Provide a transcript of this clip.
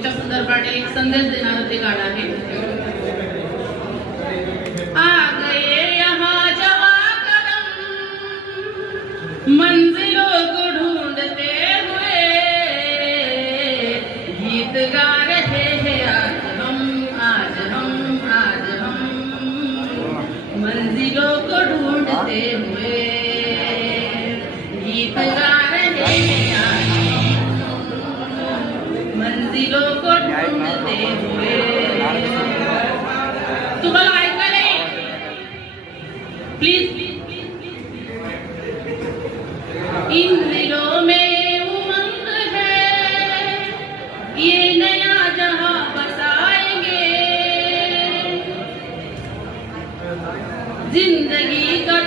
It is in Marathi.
याच्या संदर्भाने एक संदेश देणारं ते गाणं आहे. आ गए यहाँ जवा कदम मंजिलों को ढूंढते हुए, गीत गा रहे हैं आज हम मंजिलों को ढूंढते हुए, गीत गा रहे हैं आज मंजिलों को ढूंढते हुए. तुम्हाला ऐकायला येईल प्लीज. इन दिलों में उमंग है, ये नया जहां बसाएंगे, जिंदगी का